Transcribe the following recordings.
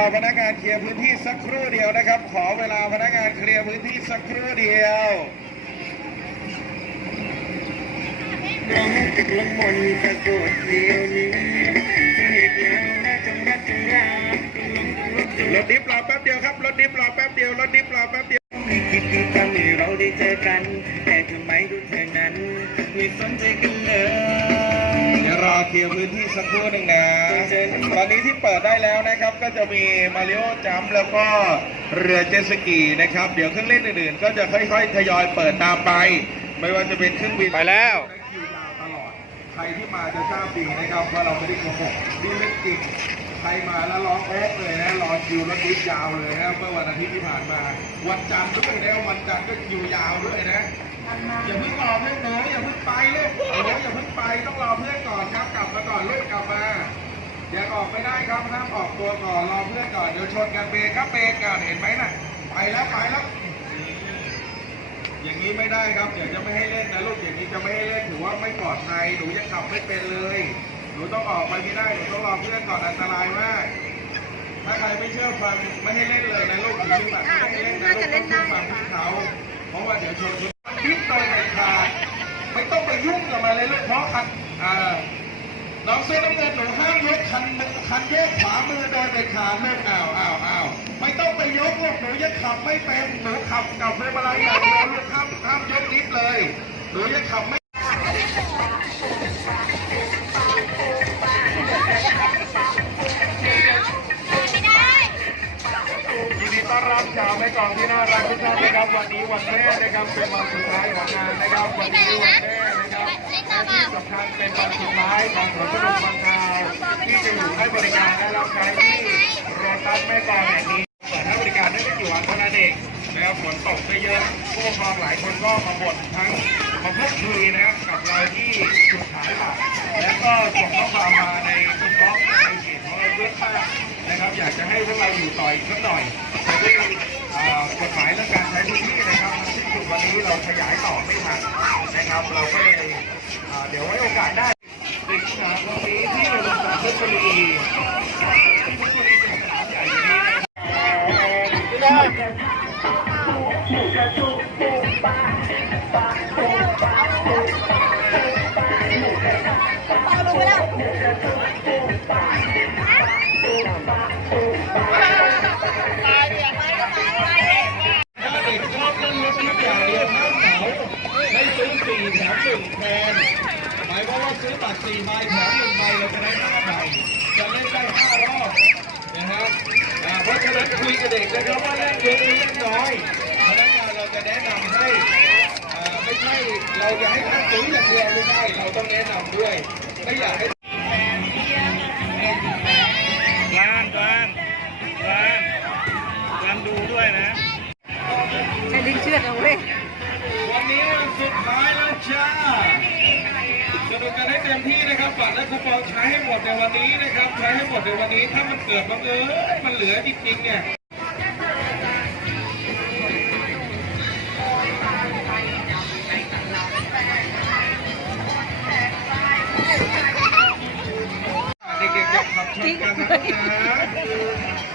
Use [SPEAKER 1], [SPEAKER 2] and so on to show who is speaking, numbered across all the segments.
[SPEAKER 1] อพนักงานเคลียร์พื้นที่สักครู่เดียวนะครับ ขอเวลาพนักงานเคลียร์พื้นที่สักครู่เดียวร้องจากลมมนต์สะกดเดียวนี้ที่เหตุแล้วน่าจงรักจงรักจงลงจงรักจงรรักถดิฟรอแป๊บ เดี๋ยวรอเคลียร์พื้นที่สักครู่หนึ่งนะตอนนี้ที่เปิดได้แล้วนะครับ ก็จะมีมาริโอจัมป์แล้วก็เรือเจ็ตสกีนะครับ เดี๋ยวเครื่องเล่นอื่นๆ ก็จะค่อยๆ ทยอยเปิดตามไป ไม่ว่าจะเป็นเครื่องบินไปแล้วและคิวยาวตลอด ใครที่มาจะทราบดีนะครับว่าเราไม่ได้โกหกนี่เรื่องจริงใครมาแล้วร้องแอ๊กเลยนะรอคิวรถดิฟยาวเลยนะเมื่อวันอาทิตย์ที่ผ่านมา วันจันทร์ด้วยนะวันจันทร์ก็คิวยาวด้วยนะ อย่าเพิ่งรอเพื่อนหนูอย่าเพิ่งไปลูกหนูอย่าเพิ่งไปต้องรอเพื่อนก่อนครับกลับมาก่อนลูกกลับมาอย่าออกไม่ได้ครับห้ามออกตัวก่อนรอเพื่อนก่อนเดี๋ยวชนกันเบรกครับเบรกก่อนเห็นไหมน่ะไปแล้วไปแล้ว อย่างนี้ไม่ได้ครับเดี๋ยวจะไม่ให้เล่นนะลูกอย่างนี้จะไม่ให้เล่นถือว่าไม่ปลอดภัยหนูยังขับไม่เป็นเลยหนูต้องออกไปไม่ได้หนูต้องรอเพื่อนก่อนอันตรายมากถ้าใครไม่เชื่อฟังไม่ให้เล่นเลยนะลูกถ
[SPEAKER 2] ือแบบไม่ให้เล่นนะลูกต้องเชื่อฟ
[SPEAKER 1] ังพี่เขาเพราะว่าเดี๋ยวชน คนดิ้นโดยเด็ดขาดไม่ต้องไปยุ่งกับมันเลยลูกเพราะคันน้องเสื้อน้ำเงินหนูห้ามยกคันคันแยกขวามือโดยเด็ดขาดลูกอ้าวอ้าวอ้าวไม่ต้องไปยกลูกหนูยังขับไม่เป็นหนูขับกับเวลาอย่างเดียวลูกห้ามห้ามยกนิดเลยหนูยังขับไม่ กองที่น่ารักทุกท่านนะครับวันนี้วันแม่นะครับเป็นวันสุดท้ายของงานนะครับวันนี้วันแม่นะครับที่สำคัญเป็นวันสุดท้ายของสวนสนุกบางนาที่จะอยู่ให้บริการและรับใช้ที่โรตัสแม่กลองแห่งนี้เปิดให้บริการได้ไม่กี่วันเท่านั้นเองนะครับฝนตกไปเยอะผู้ปกครองหลายคนก็มาบ่นทั้งมาพูดคุยนะครับกับเราที่จุดขายบัตรและก็ส่งข้อความมาในอินบ็อกในเพจของเราเยอะมากนะครับอยากจะให้พวกเราอยู่ต่ออีกสักหน่อยแต่ด้วยเอ่อ กฎหมายเรื่องการใช้พื้นที่นะครับที่จุดวันนี้เราขยายต่อไม่ทันนะครับ เราก็เลยเดี๋ยวไว้โอกาสได้สิงหาคมนี้ที่เรา อยาให้ท่านซื้อย่างเดียวไม่ได้เราต้องแนะนำด้วยไม่อยากให้ร้านร้านร้านร้านดูด้วยนะ
[SPEAKER 3] ใช้ลิ้นเชือดเอาเว้ย
[SPEAKER 1] วันนี้สุดท้ายแล้วจ้าสนุกกันให้เต็มที่นะครับบัตรและคูปองใช้ให้หมดในวันนี้นะครับ ใช้ให้หมดในวันนี้ถ้ามันเกิดบังเอิญมันเหลือจริงๆเนี่ย King Mike.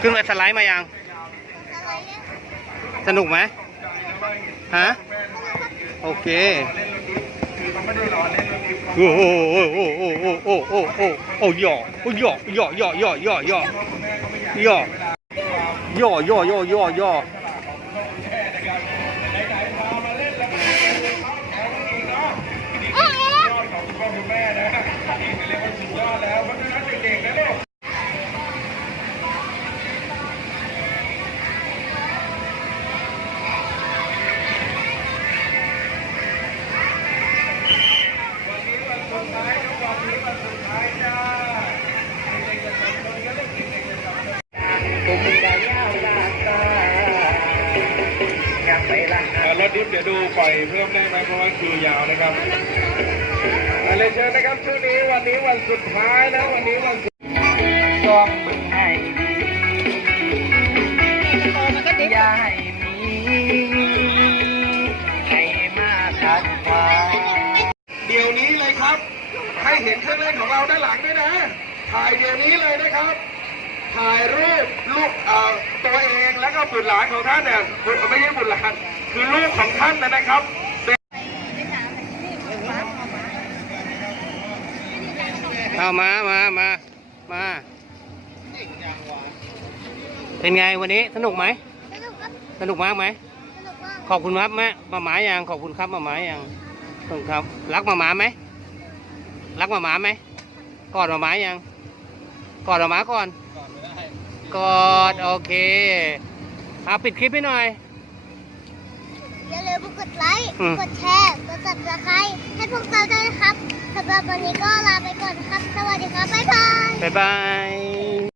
[SPEAKER 4] ขึ้นไปสไลด์มายัง สนุกไหมฮะ โอเคคือเขาไม่ได้รอเล่นรถดิฟโอ้โหโอ้โหโอ้โหโอ้โหโอ้โหโอ้หยอโอ้หย่อหย่อหย่อหย่อหย่อหย่อหย่อหยอหย่อหยอหย่อหยอ
[SPEAKER 1] ไวันนี้เดี๋ยวดูปล่อยเพิ่มได้ไหมเพราะว่าคิวยาวนะครับอะเรียนเชิญนะครับช่วงนี้วันนี้วันสุดท้ายแล้ววันนี้วันสุดจ้องมึงให้อย่าให้มีให้มาขัดขวางเดี๋ยวนี้เลยครับ ให้เห็นเครื่องเล่นของเราด้านหลังด้วยนะ ถ่ายเดี๋ยวนี้เลยนะครับ ถ่ายรูปลูกเอ่อตัวเองแล้วก็บุตรหลานของท่านเนี่ยบุตรไม่ใช่บุตรหลานคือลูกของท่านนะครับ
[SPEAKER 4] เอามามามามาเป็นไงวันนี้สนุกไหมสนุกครับสนุกมากไหมสนุกมากขอบคุณครับแม่มาหมายังขอบคุณครับมาหมายังขอบคุณครับรักมาหมาไหมรักมาหมาไหมกอดมาหมายังกอดมาหมาก่อน กอดโอเคเอาปิดคลิปให้หน่อย
[SPEAKER 5] อย่าลืมกดไลค์ อืม กดแชร์ กด subscribe ให้พวกเราด้วยนะครับสำหรับวันนี้ก็ลาไปก่อนนะครับ สวัสดีครับ บ๊ายบาย
[SPEAKER 4] บ๊ายบาย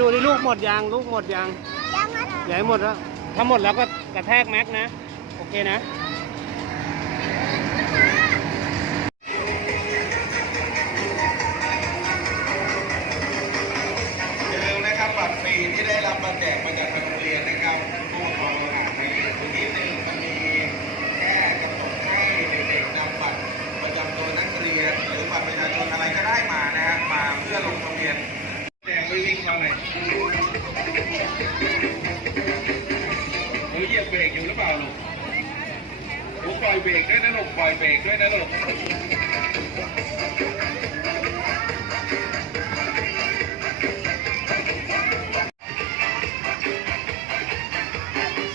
[SPEAKER 4] ดูดิลูกหมดยังลูกหมดยังยังนะอย่าให้หมดแล้วถ้าหมดแล้วก็กระแทกแม็กนะ โอเคนะ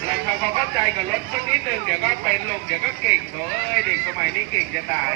[SPEAKER 1] เราทำควาเข้าใจกับรถสักนิดหนึ่งเดี๋ยวก็เป็นลงเดี๋ยวก็เก่งโถเอ้ยเด็กสมัยนี้เก่งจะตาย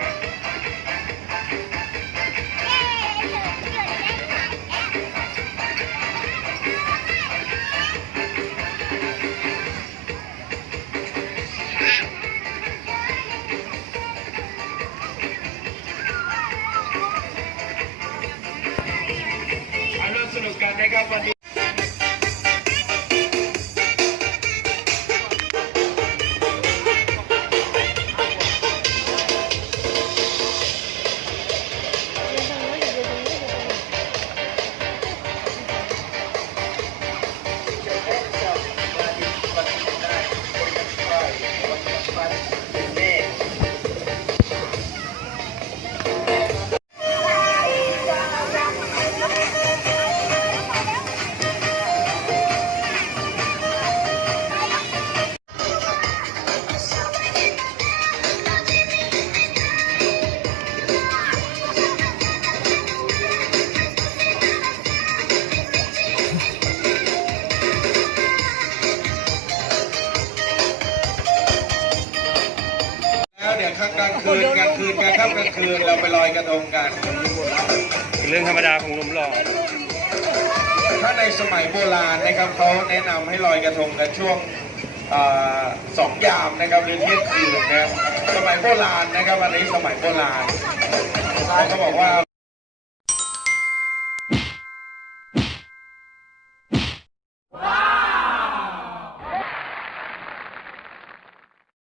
[SPEAKER 1] างกลางคืนกลางคืนกลางค่ำกลางคืนเราไปลอยกระทงกันเป็นเรื่องธรรมดาของหนุ่มหล่อถ้าในสมัยโบราณนะครับเขาแนะนำให้ลอยกระทงกันช่วงเอ่อสองยามนะครับหรือเที่ยงคืนนะครับสมัยโบราณนะครับอันนี้สมัยโบราณเขาบอกว่า